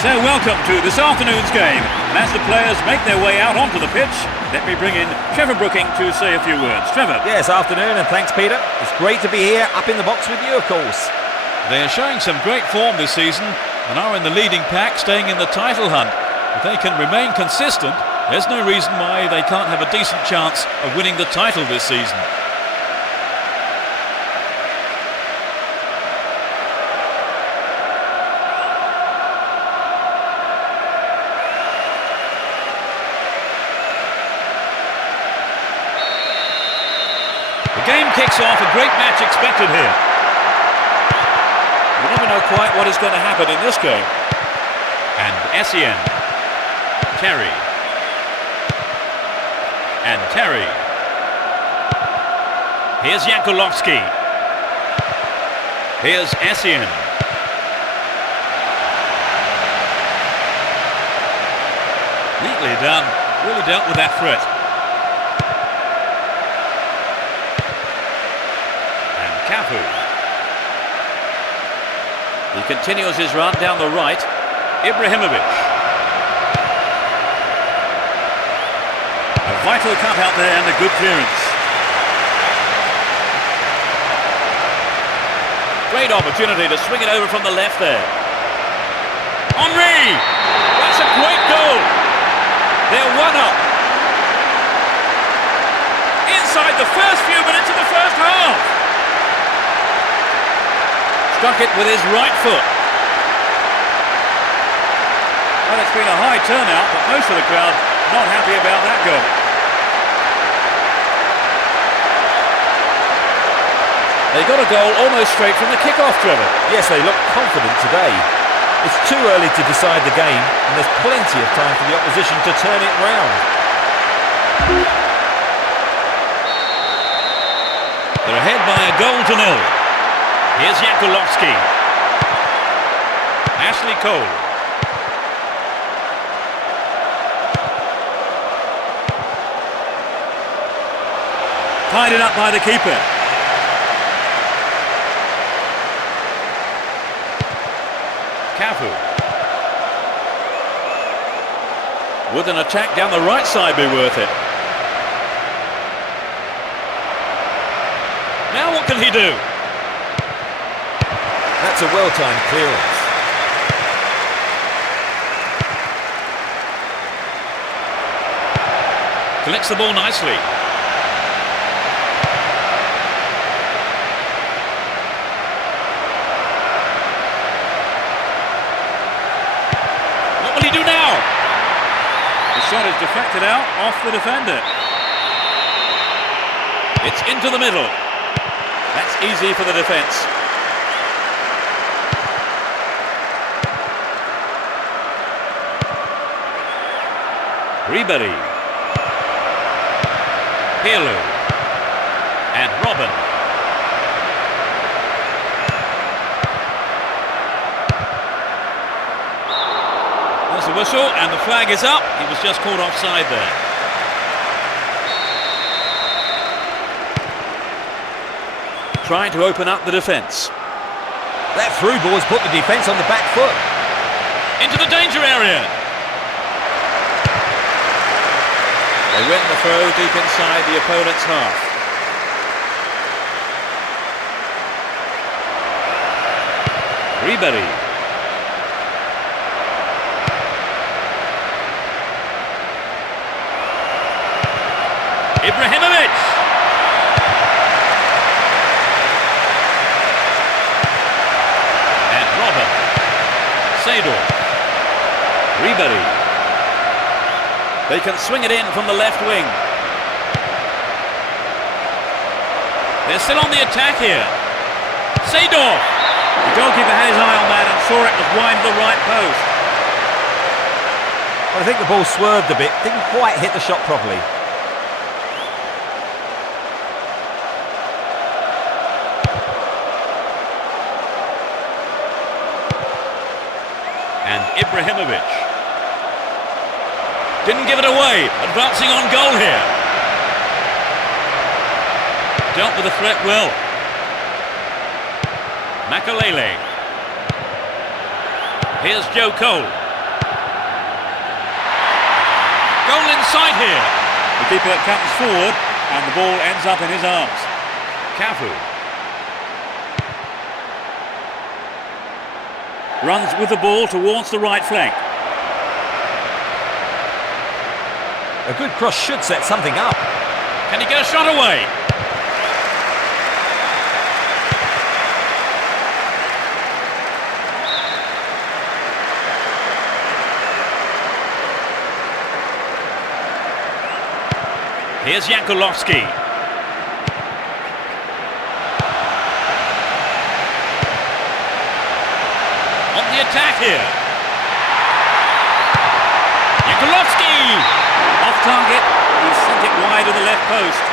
So welcome to this afternoon's game. And as the players make their way out onto the pitch, let me bring in Trevor Brooking to say a few words. Trevor. Yes, afternoon, and thanks, Peter. It's great to be here, up in the box with you, of course. They are showing some great form this season and are in the leading pack, staying in the title hunt. If they can remain consistent, there's no reason why they can't have a decent chance of winning the title this season. The game kicks off, a great match expected here. You never know quite what is going to happen in this game. And Essien. Terry. And Terry. Here's Jankulovski. Here's Essien. Neatly done. Really dealt with that threat. Cafu. He continues his run down the right. Ibrahimovic. A vital cut out there and a good clearance. Great opportunity to swing it over from the left there. Henry! That's a great goal. They're 1-up. Inside the first few minutes of the first half. Struck it with his right foot. Well, it's been a high turnout, but most of the crowd not happy about that goal. They got a goal almost straight from the kick-off, Trevor. Yes, they look confident today. It's too early to decide the game, and there's plenty of time for the opposition to turn it round. They're ahead by a goal to nil. Here's Jankulovski. Ashley Cole. Tied up by the keeper. Cafu. Would an attack down the right side be worth it? Now what can he do? That's a well-timed clearance. Collects the ball nicely. What will he do now? The shot is deflected out off the defender. It's into the middle. That's easy for the defence. Ribery. Pirlo. And Robin. There's the whistle and the flag is up. He was just caught offside there. Trying to open up the defence. That through ball's put the defence on the back foot. Into the danger area. They win the throw deep inside the opponent's half. Ribery. Ibrahimovic. And Robin. Sador. Ribery. They can swing it in from the left wing. They're still on the attack here. Sador. The goalkeeper had his eye on that and saw it was wide of the right post. I think the ball swerved a bit, didn't quite hit the shot properly. And Ibrahimovic. Didn't give it away, advancing on goal here. Dealt with the threat well. Makalele. Here's Joe Cole. Goal in sight here. The keeper comes forward and the ball ends up in his arms. Cafu. Runs with the ball towards the right flank. A good cross should set something up. Can he get a shot away? Here's Yankulovsky. On the attack here. Yankulovsky! Off target, he sent it wide of the left post.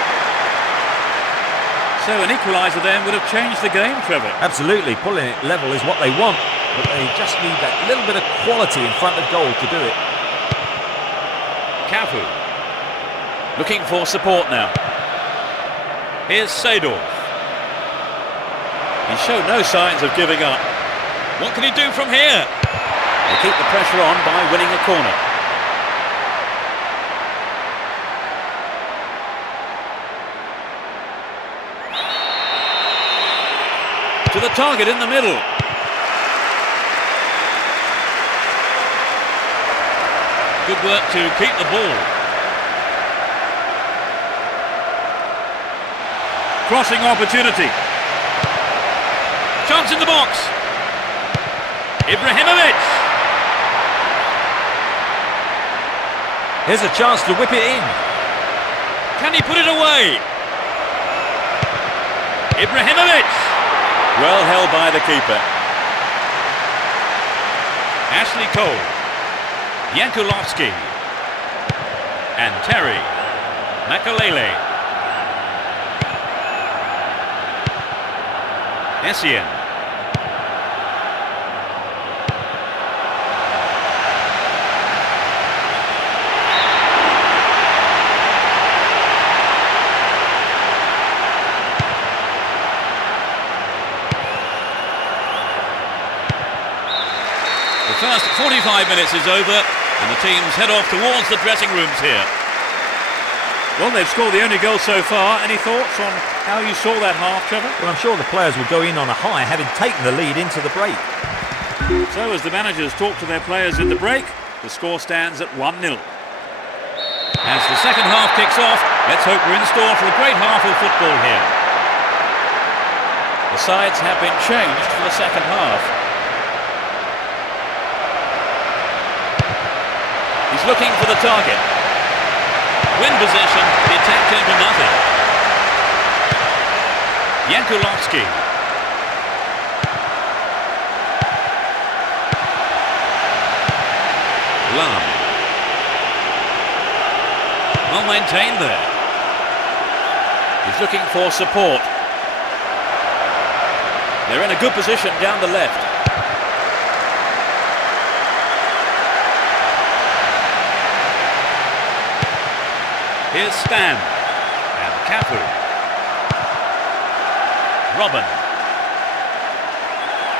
So an equaliser then would have changed the game, Trevor. Absolutely, pulling it level is what they want, but they just need that little bit of quality in front of goal to do it. Cafu. Looking for support now. Here's Seedorf. He showed no signs of giving up. What can he do from here? They keep the pressure on by winning a corner. To the target in the middle. Good work to keep the ball. Crossing opportunity. Chance in the box. Ibrahimovic. Here's a chance to whip it in. Can he put it away? Ibrahimovic. Well held by the keeper. Ashley Cole. Yankulovsky. And Terry. Makalele. Essien. The first 45 minutes is over and the teams head off towards the dressing rooms here. Well, they've scored the only goal so far. Any thoughts on how you saw that half, Trevor? Well, I'm sure the players will go in on a high, having taken the lead into the break. So as the managers talk to their players in the break, the score stands at 1-0. As the second half kicks off, let's hope we're in store for a great half of football here. The sides have been changed for the second half. He's looking for the target. Win possession, the attack came to nothing. Yankulovsky. Lam. Well maintained there. He's looking for support. They're in a good position down the left. Here's Stan and Cafu. Robin.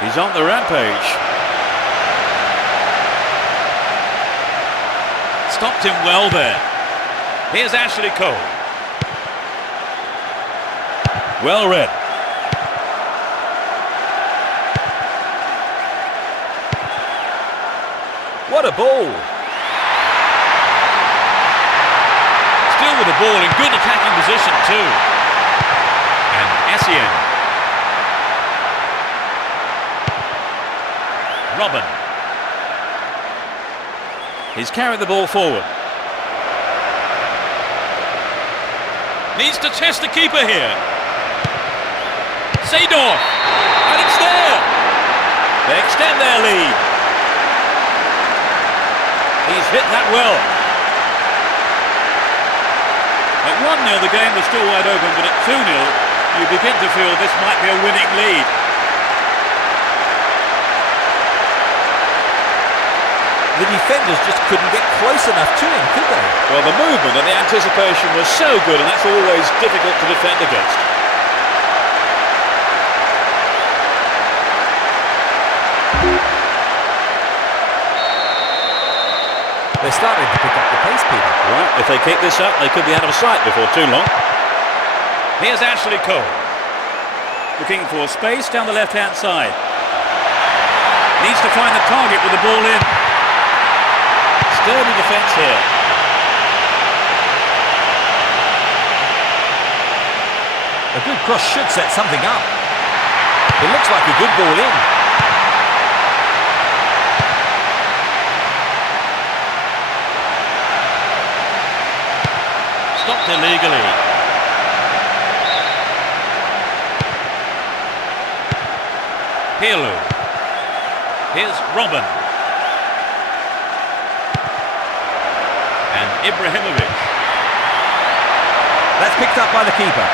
He's on the rampage. Stopped him well there. Here's Ashley Cole. Well read. What a ball! Still with the ball in good attacking position too. And Essien. Robin. He's carried the ball forward. Needs to test the keeper here. Seedorf. And it's there. They extend their lead. He's hit that well. At 1-0 the game was still wide open, but at 2-0 you begin to feel this might be a winning lead. The defenders just couldn't get close enough to him, could they? Well, the movement and the anticipation was so good, and that's always difficult to defend against. They're starting to pick up the pace, Peter. Right, if they keep this up, they could be out of sight before too long. Here's Ashley Cole. Looking for space down the left-hand side. Needs to find the target with the ball in. Sturdy defence here. A good cross should set something up. It looks like a good ball in. Stopped illegally. Pirlo. Here's Robin. And Ibrahimovic. That's picked up by the keeper.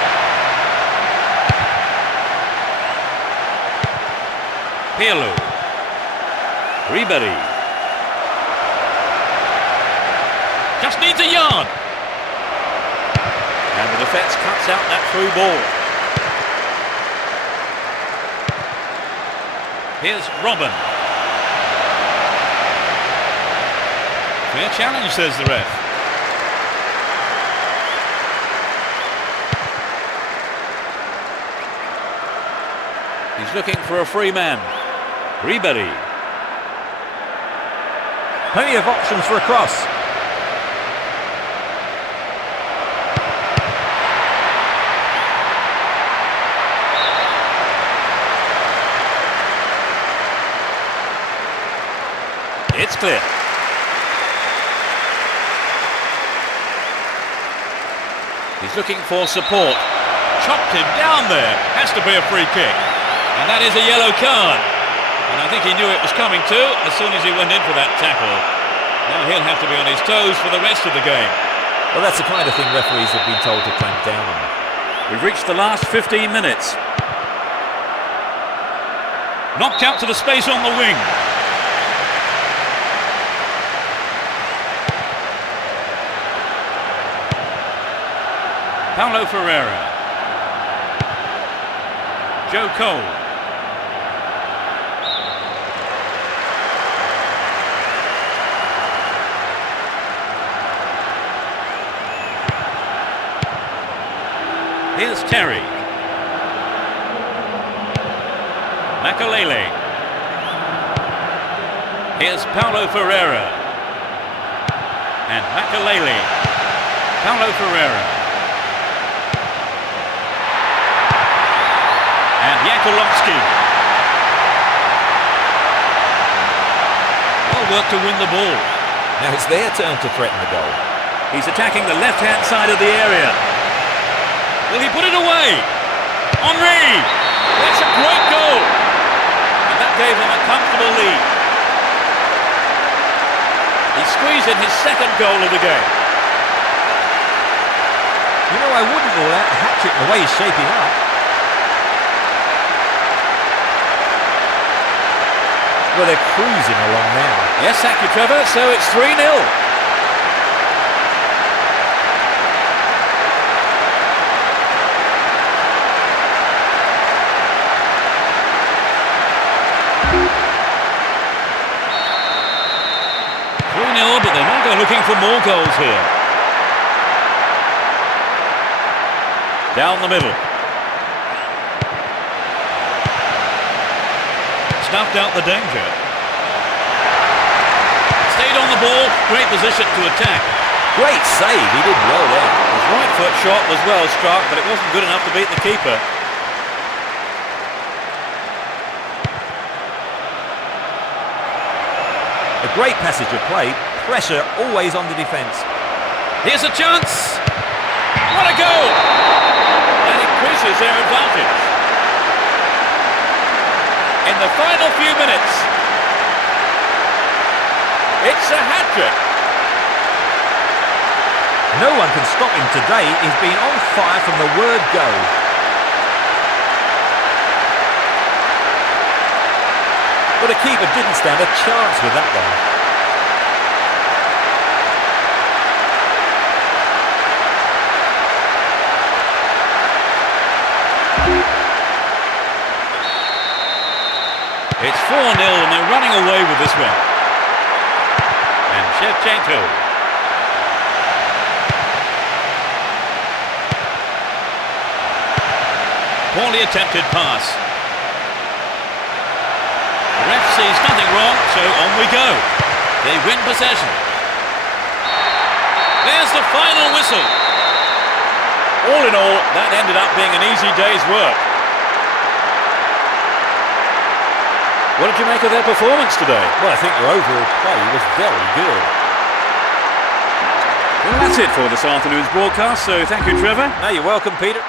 Pirlo. Ribery. Just needs a yard. And the defence cuts out that through ball. Here's Robin. Fair challenge, says the ref. He's looking for a free man. Ribery. Plenty of options for a cross. It's clear. He's looking for support. Chopped him down there. Has to be a free kick. And that is a yellow card. And I think he knew it was coming too as soon as he went in for that tackle. Now he'll have to be on his toes for the rest of the game. Well, that's the kind of thing referees have been told to clamp down on. We've reached the last 15 minutes. Knocked out to the space on the wing. Paulo Ferreira. Joe Cole. Here's Terry. Makalele. Here's Paulo Ferreira. And Makalele. Paulo Ferreira. And Yakulovsky. Well worked to win the ball. Now it's their turn to threaten the goal. He's attacking the left-hand side of the area. Will he put it away? Henry! That's a great goal! And that gave him a comfortable lead. He squeezed in his second goal of the game. You know, I wouldn't rule out a hat-trick the way he's shaping up. Well, they're cruising along now. Yes, thank you, Trevor. So it's 3-0. But they're not going looking for more goals here. Down the middle. Snuffed out the danger. Stayed on the ball. Great position to attack. Great save. He did well there. His right foot shot was well struck, but it wasn't good enough to beat the keeper. A great passage of play. Pressure always on the defence. Here's a chance. What a goal! That increases their advantage. In the final few minutes, it's a hat-trick. No one can stop him today. He's been on fire from the word go. But the keeper didn't stand a chance with that one. It's 4-0 and they're running away with this one. And Shevchenko. Poorly attempted pass. The ref sees nothing wrong, so on we go. They win possession. There's the final whistle. All in all, that ended up being an easy day's work. What did you make of their performance today? Well, I think their overall play was very good. Well, that's it for this afternoon's broadcast, so thank you, Trevor. No, you're welcome, Peter.